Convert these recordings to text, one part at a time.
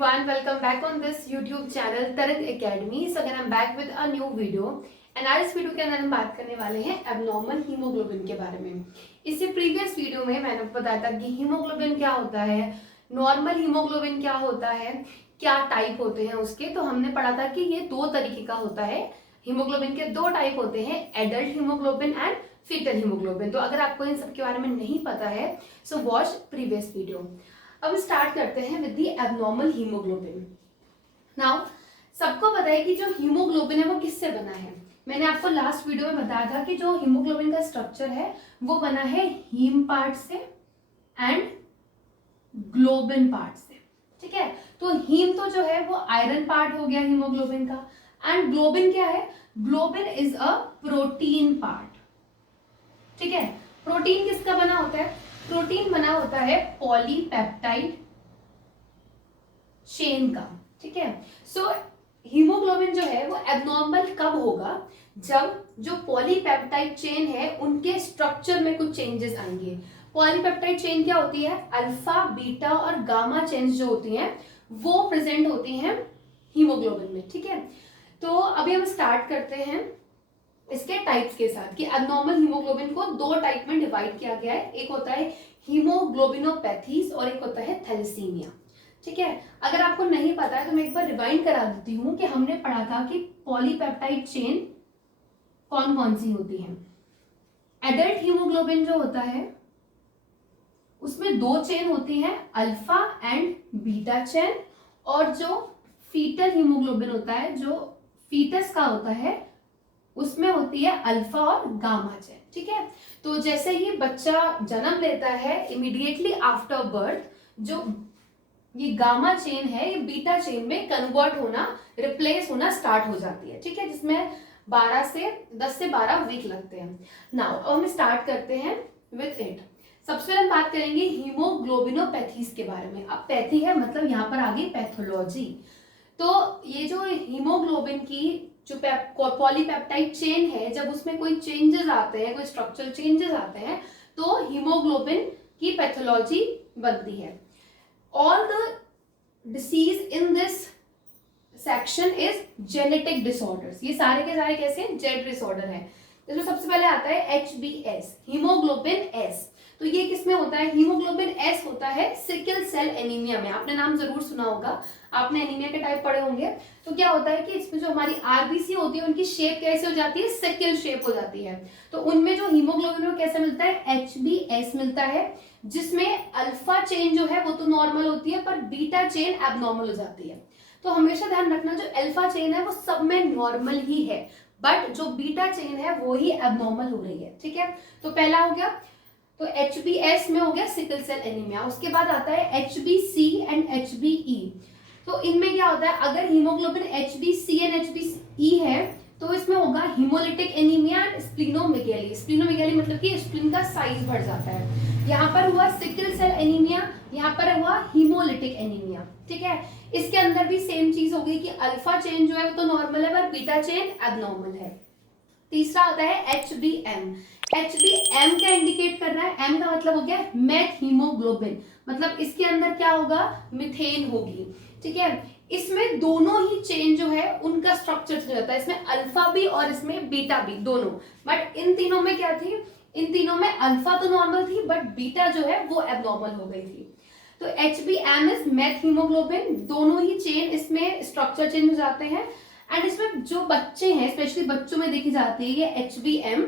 everyone, welcome back on this YouTube channel Tarang Academy. So again I'm back with a new video and आज इस video के अंदर हम बात करने वाले हैं एबनॉर्मल हीमोग्लोबिन के बारे में। इससे प्रीवियस वीडियो में मैंने बताया था कि हीमोग्लोबिन क्या होता है, नॉर्मल हीमोग्लोबिन क्या होता है, क्या टाइप होते हैं उसके। तो हमने पढ़ा था कि ये दो तरीके का होता है, हीमोग्लोबिन के दो टाइप होते हैं, adult haemoglobin and foetal haemoglobin. तो अगर आपको इन सब के बारे में नहीं पता है सो वॉच प्रीवियस वीडियो। अब स्टार्ट करते हैं with the abnormal haemoglobin. Now सबको पता है कि जो हीमोग्लोबिन है वो किससे बना है। मैंने आपको लास्ट वीडियो में बताया था कि जो हीमोग्लोबिन का स्ट्रक्चर है वो बना है हीम पार्ट से एंड ग्लोबिन पार्ट से। ठीक है, तो हीम तो जो है वो आयरन पार्ट हो गया हीमोग्लोबिन का, एंड ग्लोबिन क्या है, globin is a protein part. ठीक है, प्रोटीन किसका बना होता है, प्रोटीन बना होता है पॉलीपेप्टाइड चेन का। ठीक है, सो हीमोग्लोबिन जो है वो एबनॉर्मल कब होगा, जब जो पॉलीपेप्टाइड चेन है उनके स्ट्रक्चर में कुछ चेंजेस आएंगे। पॉलीपेप्टाइड चेन क्या होती है, अल्फा बीटा और गामा चेन्स जो होती हैं वो प्रेजेंट होती हैं हीमोग्लोबिन में। ठीक है, तो अभी हम स्टार्ट करते हैं इसके टाइप्स के साथ कि एबनॉर्मल हीमोग्लोबिन को दो टाइप में डिवाइड किया गया है। एक होता है हीमोग्लोबिनोपैथीज और एक होता है थैलेसीमिया। ठीक है, अगर आपको नहीं पता है तो मैं एक बार रिवाइंड करा देती हूँ कि हमने पढ़ा था कि पॉलीपेप्टाइड चेन कौन कौन सी होती है। एडल्ट हीमोग्लोबिन जो होता है उसमें दो चेन होती हैं, अल्फा एंड बीटा चेन, और जो फीटल हीमोग्लोबिन होता है, जो फीटस का होता है, उसमें होती है अल्फा और गामा चेन। ठीक है, तो जैसे ही बच्चा जन्म लेता है इमीडिएटली आफ्टर बर्थ जो ये गामा चेन है ये बीटा चेन में कन्वर्ट होना, रिप्लेस होना स्टार्ट हो जाती है। ठीक है, जिसमें 10 से 12 वीक लगते हैं। नाउ अब हम स्टार्ट करते हैं विथ इट। सबसे पहले हम बात करेंगे हीमोग्लोबिनोपैथीज के बारे में। अब पैथी है मतलब यहाँ पर आ गई पैथोलॉजी। तो ये जो हीमोग्लोबिन की जो पॉलीपेप्टाइड चेन है, जब उसमें कोई चेंजेस आते हैं, कोई स्ट्रक्चरल चेंजेस आते हैं तो हीमोग्लोबिन की पैथोलॉजी बनती है। All the disease in this section is genetic disorders. ये सारे के सारे कैसे हैं, जेनेटिक डिसऑर्डर है। इसमें सबसे पहले आता है HbS, हीमोग्लोबिन S। तो ये किसमें होता है, हीमोग्लोबिन S होता है सिकल सेल एनीमिया में। आपने नाम जरूर सुना होगा, आपने एनीमिया के टाइप पढ़े होंगे। तो क्या होता है कि इसमें जो हमारी आरबीसी होती है उनकी शेप कैसे हो जाती है, सिकल शेप हो जाती है। तो उनमें जो हीमोग्लोबिन कैसे मिलता है, HbS मिलता है, जिसमें अल्फा चेन जो है वो तो नॉर्मल होती है पर बीटा चेन एबनॉर्मल हो जाती है। तो हमेशा ध्यान रखना जो अल्फा चेन है वो सब में नॉर्मल ही है, बट जो बीटा चेन है वो ही एबनॉर्मल हो रही है। ठीक है, तो पहला हो गया, तो HbS में हो गया सिकल सेल एनीमिया। उसके बाद आता है HbC एंड HbE। तो इनमें क्या होता है, अगर हीमोग्लोबिन HbC एंड HbE है तो इसमें होगा हीमोलिटिक एनीमिया एंड स्प्लीनोमेगैली। स्प्लीनोमेगैली मतलब कि स्प्लीन का साइज बढ़ जाता है। यहाँ पर हुआ सिकल सेल एनीमिया, यहाँ पर हुआ हीमोलिटिक एनीमिया। ठीक है, इसके अंदर भी सेम चीज हो गई कि अल्फा चेन जो है वो तो नॉर्मल है पर बीटा चेन एबनॉर्मल है। तीसरा होता है HbM। HbM क्या इंडिकेट कर रहा है, M का मतलब हो गया मेथ हीमोग्लोबिन, मतलब इसके अंदर क्या होगा, मिथेन होगी। ठीक है, इसमें दोनों ही चेन जो है उनका स्ट्रक्चर चेंज होता है, इसमें अल्फा भी और इसमें बीटा भी दोनों। बट इन तीनों में क्या थी, इन तीनों में अल्फा तो नॉर्मल थी बट बीटा जो है वो एबनॉर्मल हो गई थी। तो HbM इज मेथ हीमोग्लोबिन, दोनों ही चेन इसमें स्ट्रक्चर चेंज हो जाते हैं। एंड इसमें जो बच्चे हैं स्पेशली बच्चों में देखी जाती है ये HbM,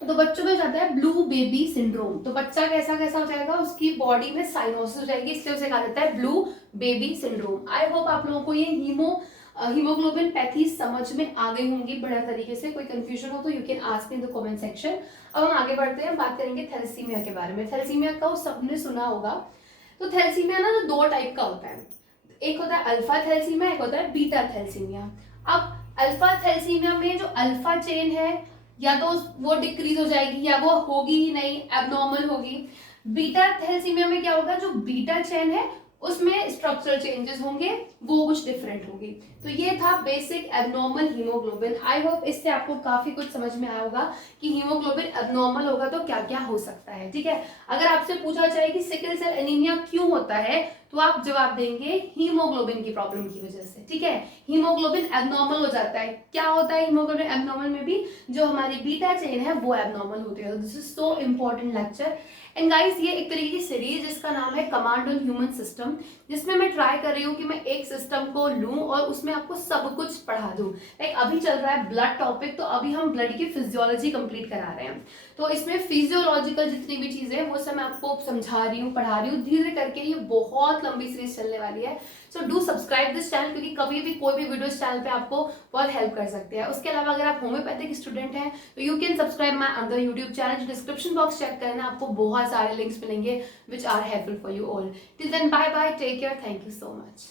तो बच्चों में जाता है ब्लू बेबी सिंड्रोम। तो बच्चा कैसा कैसा हो जाएगा, उसकी बॉडी में साइनोसिस हो जाएगी, इसलिए उसे कहा जाता है blue baby syndrome. I hope आप लोगों को ये हीमोग्लोबिन पैथी समझ में आ गई होंगी बढ़िया तरीके से। कोई कंफ्यूजन हो तो you can ask in the comment section. अब हम आगे बढ़ते हैं, बात करेंगे थैलेसीमिया के बारे में। थैलेसीमिया का सबने सुना होगा। तो थैलेसीमिया ना तो दो टाइप का होता है, एक होता है अल्फा थैलेसीमिया, एक होता है बीटा थैलेसीमिया। अब अल्फा थैलेसीमिया में जो अल्फा चेन है या तो वो डिक्रीज हो जाएगी या वो होगी ही नहीं, एबनॉर्मल होगी। बीटा थैलेसीमिया में क्या होगा, जो बीटा चेन है उसमें स्ट्रक्चरल चेंजेस होंगे, वो कुछ डिफरेंट होगी। तो ये था basic abnormal haemoglobin. I hope इससे आपको काफी कुछ समझ में आया होगा कि हीमोग्लोबिन एबनॉर्मल होगा तो क्या क्या हो सकता है। ठीक है, अगर आपसे पूछा जाए कि सिकल सेल एनीमिया क्यों होता है तो आप जवाब देंगे हीमोग्लोबिन की प्रॉब्लम की वजह से। ठीक है, हीमोग्लोबिन एबनॉर्मल हो जाता है। क्या होता है हीमोग्लोबिन एबनॉर्मल में भी, जो हमारी बीटा चेन है वो एबनॉर्मल होती है। This is so important lecture. And guys, ये एक तरीके की सीरीज जिसका नाम है कमांड ऑन ह्यूमन सिस्टम, जिसमें मैं ट्राई कर रही हूँ कि मैं एक सिस्टम को लूं और उसमें आपको सब कुछ पढ़ा दूं। लाइक अभी चल रहा है ब्लड टॉपिक, तो अभी हम ब्लड की फिजियोलॉजी कंप्लीट करा रहे हैं। तो इसमें फिजियोलॉजिकल जितनी भी चीजें हैं वो सब मैं आपको समझा रही हूँ, पढ़ा रही हूँ धीरे करके। ये बहुत लंबी सीरीज चलने वाली है। So do subscribe this channel, क्योंकि कभी भी कोई भी वीडियो इस चैनल पे आपको बहुत हेल्प कर सकते हैं। उसके अलावा अगर आप होम्योपैथिक स्टूडेंट हैं तो you can subscribe my other YouTube channel. Description box check करना, आपको बहुत सारे लिंक्स मिलेंगे which are helpful for you all. Till then bye bye, take care, thank you so much.